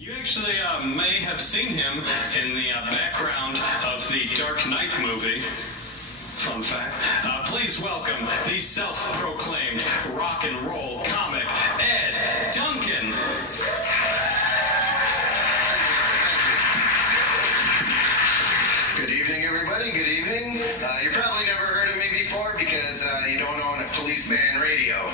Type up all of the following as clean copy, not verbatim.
You actually may have seen him in the background of the Dark Knight movie. Fun fact. Please welcome the self-proclaimed rock and roll comic, Ed Duncan. Good evening, everybody. Good evening. You probably never heard of me before because you don't own a police band radio.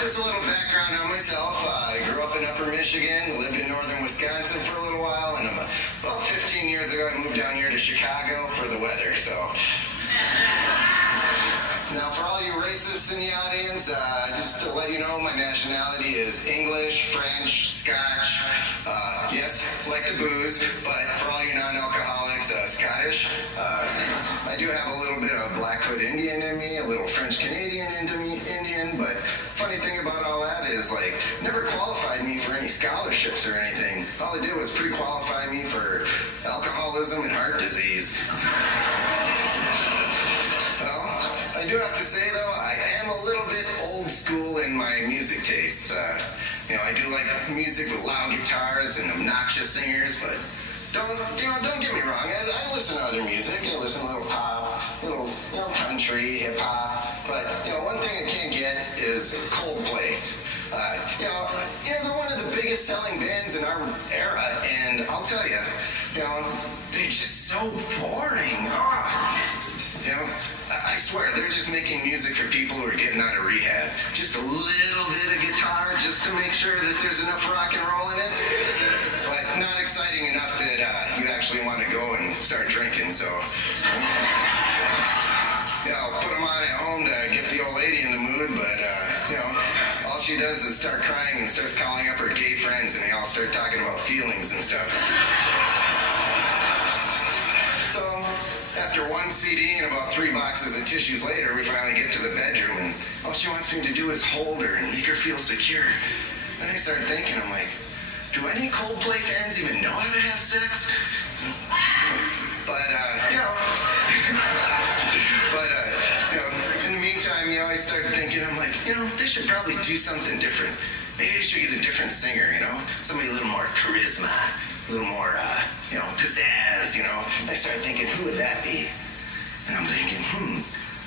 Just a little background on myself. I grew up in Upper Michigan, lived in northern Wisconsin for a little while, and about 15 years ago I moved down here to Chicago for the weather. So now for all you racists in the audience, just to let you know, my nationality is English, French, Scotch, yes, like the booze, but for all you non-alcoholics, Scottish. I do have a little bit of Blackfoot Indian in me, a little French Canadian Indian, but funny thing about all that is, like, never qualified me for any scholarships or anything. All it did was pre-qualify me for alcoholism and heart disease. Well, I do have to say, though, I am a little bit old school in my music tastes. I do like music with loud guitars and obnoxious singers, but don't get me wrong. I listen to other music. I listen to a little pop, a little country, hip hop. But one thing I can't get is Coldplay. They're one of the biggest selling bands in our era, and I'll tell you, they're just so boring. I swear, they're just making music for people who are getting out of rehab. Just a little bit of guitar just to make sure that there's enough rock and roll in it. But not exciting enough that you actually want to go and start drinking, so I'll put them on at home to get the old lady in the mood, but all she does is start crying and starts calling up her gay friends, and they all start talking about feelings and stuff. So after one CD and about 3 boxes of tissues later, we finally get to the bedroom, and all she wants me to do is hold her and make her feel secure. Then I started thinking, I'm like, do any Coldplay fans even know how to have sex? But, in the meantime, I started thinking, I'm like, they should probably do something different. Maybe they should get a different singer, somebody a little more charisma, a little more, pizzazz, I started thinking, who would that be? And I'm thinking,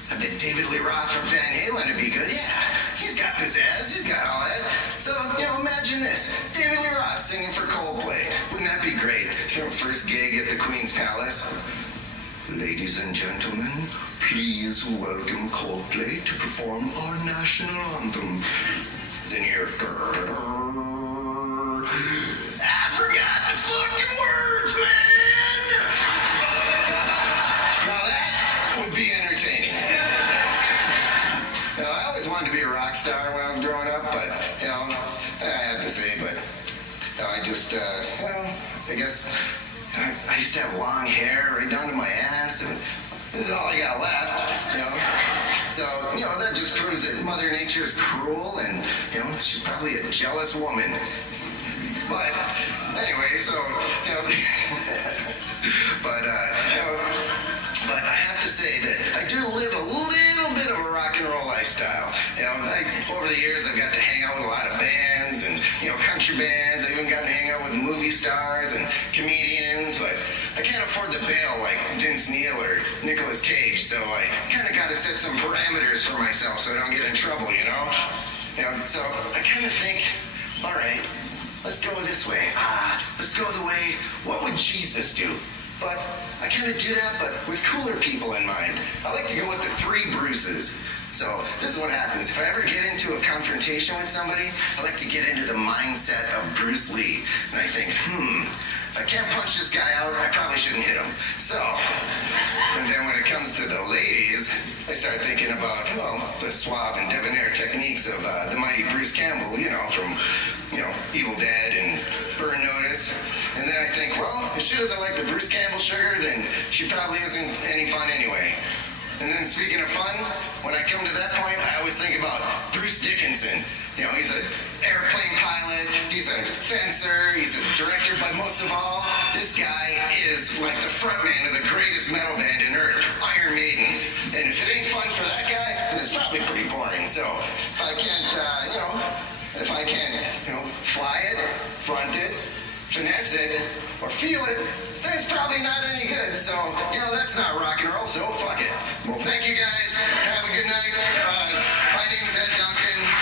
I bet David Lee Roth from Van Halen would be good. Yeah, he's got pizzazz, he's got all that. So, imagine this, David Lee Roth singing for Coldplay. Wouldn't that be great? First gig at the Queen's Palace. Ladies and gentlemen, please welcome Coldplay to perform our national anthem. Then you hear, I forgot the fucking words, man! Now that would be entertaining. Now, I always wanted to be a rock star when I was growing up, but, I have to say, but I just, I guess I used to have long hair right down to my ass, and this is all I got left, So, that just proves that Mother Nature's cruel, and, she's probably a jealous woman. But, anyway, so, but I have to say that I do live a little bit of a rock and roll lifestyle. Over the years, I've got to hang out with a lot of bands and, country bands. I've even gotten to hang out with movie stars and comedians, but I can't afford to bail like Vince Neil or Nicolas Cage, so I kind of got to set some parameters for myself so I don't get in trouble, So I kind of think, all right, let's go this way. Let's go the way, what would Jesus do? But I kind of do that, but with cooler people in mind. I like to go with the 3 Bruces. So this is what happens. If I ever get into a confrontation with somebody, I like to get into the mindset of Bruce Lee. And I think, if I can't punch this guy out, I probably shouldn't hit him. So, and then when it comes to the ladies, I start thinking about, the suave and debonair techniques of the mighty Bruce Campbell, from, Evil Dead and Burn Notice. And then I think, if she doesn't like the Bruce Campbell sugar, then she probably isn't any fun anyway. And then speaking of fun, when I come to that point, I always think about Bruce Dickinson. He's an airplane pilot, he's a fencer, he's a director, but most of all, this guy is like the frontman of the greatest metal band in Earth, Iron Maiden. And if it ain't fun for that guy, then it's probably pretty boring. So if I can't fly it, front it, finesse it, or feel it, then it's probably not any good. So, that's not rock and roll, so fuck it. Well, thank you guys. Have a good night. My name's Ed Duncan.